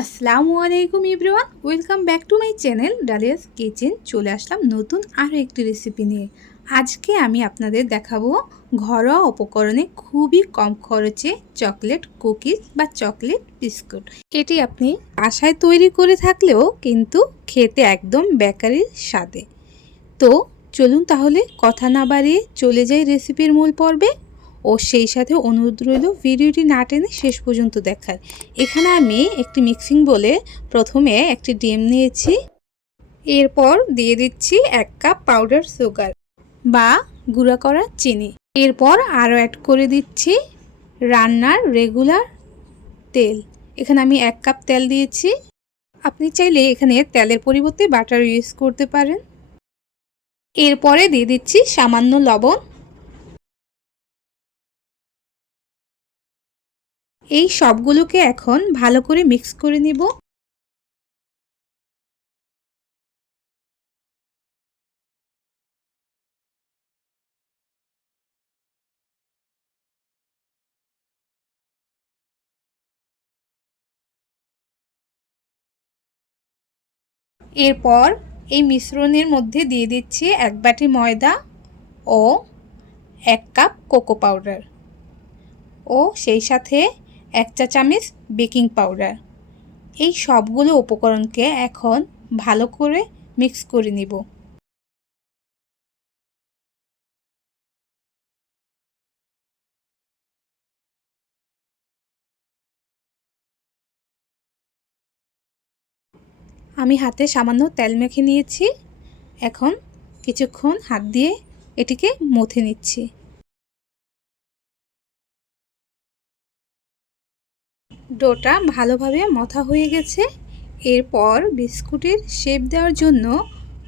আসসালামু আলাইকুম everyone, welcome back to my channel Dalia's kitchen. চলে আসলাম নতুন আরও একটি রেসিপি নিয়ে। আজকে আমি আপনাদের দেখাবো ঘরোয়া উপকরণে খুবই কম খরচে চকলেট কুকিজ বা চকলেট বিস্কুট এটি আপনি বাসায় তৈরি করে থাকলেও কিন্তু খেতে একদম বেকারির স্বাদে। তো চলুন তাহলে কথা না বাড়িয়ে চলে যাই রেসিপির মূল পর্বে। ও সেই সাথে অনুরোধ রইল ভিডিওটি না টেনে শেষ পর্যন্ত দেখার। এখানে আমি একটি মিক্সিং বলে প্রথমে একটি ডিম নিয়েছি। এরপর দিয়ে দিচ্ছি এক কাপ পাউডার সুগার বা গুঁড়া করা চিনি। এরপর আরও অ্যাড করে দিচ্ছি রান্নার রেগুলার তেল। এখানে আমি এক কাপ তেল দিয়েছি। আপনি চাইলে এখানে তেলের পরিবর্তে বাটার ইউজ করতে পারেন। এরপরে দিয়ে দিচ্ছি সামান্য লবণ এই সবগুলোকে এখন ভালো করে মিক্স করে নিব। এরপর এই মিশ্রণের মধ্যে দিয়ে দিচ্ছি এক বাটি ময়দা ও এক কাপ কোকো পাউডার। ও সেই সাথে এক চা চামচ বেকিং পাউডার। এই সবগুলো উপকরণকে এখন ভালো করে মিক্স করে নিব। আমি হাতে সামান্য তেল মেখে নিয়েছি। এখন কিছুক্ষণ হাত দিয়ে এটিকে মথে নিচ্ছি। ডোটা ভালোভাবে মথা হয়ে গেছে। এরপর বিস্কুটের শেপ দেওয়ার জন্য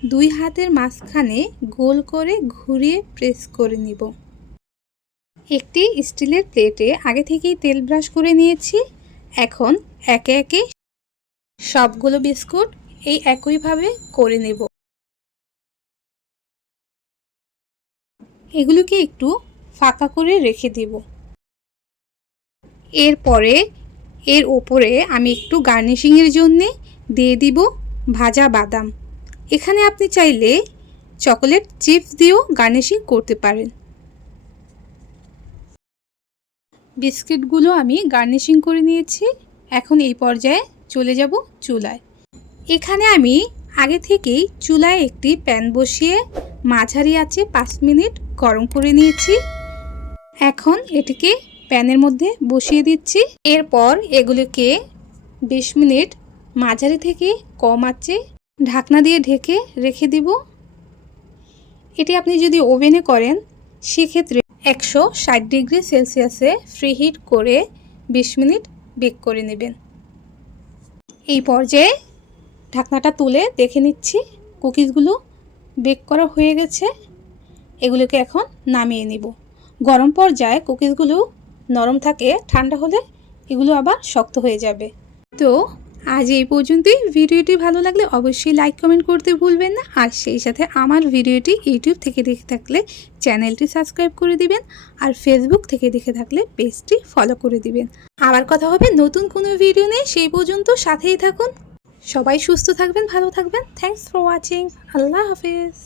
দুই হাতের মাঝখানে গোল করে ঘুরিয়ে প্রেস করে নিব। একটি স্টিলের প্লেটে আগে থেকেই তেল ব্রাশ করে নিয়েছি। এখন একে একে সবগুলো বিস্কুট এই একইভাবে করে নেব। এগুলোকে একটু ফাঁকা করে রেখে দেব। এরপরে এর ওপরে আমি একটু গার্নিশিংয়ের জন্যে দিয়ে দিব ভাজা বাদাম। এখানে আপনি চাইলে চকোলেট চিপস দিয়েও গার্নিশিং করতে পারেন। বিস্কিটগুলো আমি গার্নিশিং করে নিয়েছি। এখন এই পর্যায়ে চলে যাব চুলায়। এখানে আমি আগে থেকেই চুলায় একটি প্যান বসিয়ে মাঝারি আছে পাঁচ মিনিট গরম করে নিয়েছি। এখন এটিকে প্যানের মধ্যে বসিয়ে দিচ্ছি। এরপর এগুলিকে বিশ মিনিট মাঝারি থেকে কম আঁচে ঢাকনা দিয়ে ঢেকে রেখে দিব। এটি আপনি যদি ওভেনে করেন, সেক্ষেত্রে একশো ষাট ডিগ্রি সেলসিয়াসে ফ্রি হিট করে বিশ মিনিট বেক করে নেবেন। এই পর্যায়ে ঢাকনাটা তুলে দেখে নিচ্ছি কুকিজগুলো বেক করা হয়ে গেছে। এগুলোকে এখন নামিয়ে নিব। গরম পর্যায়ে কুকিজগুলো নরম থাকে, ঠান্ডা হলে এগুলো আবার শক্ত হয়ে যাবে। তো আজ এই পর্যন্তই। ভিডিওটি ভালো লাগলে অবশ্যই লাইক কমেন্ট করতে ভুলবেন না। আর সেই সাথে আমার ভিডিওটি ইউটিউব থেকে দেখে থাকলে চ্যানেলটি সাবস্ক্রাইব করে দিবেন আর ফেসবুক থেকে দেখে থাকলে পেজটি ফলো করে দিবেন। আবার কথা হবে নতুন কোনো ভিডিও নিয়ে। সেই পর্যন্ত সাথেই থাকুন। সবাই সুস্থ থাকবেন, ভালো থাকবেন। থ্যাংকস ফর ওয়াচিং আল্লাহ হাফিজ।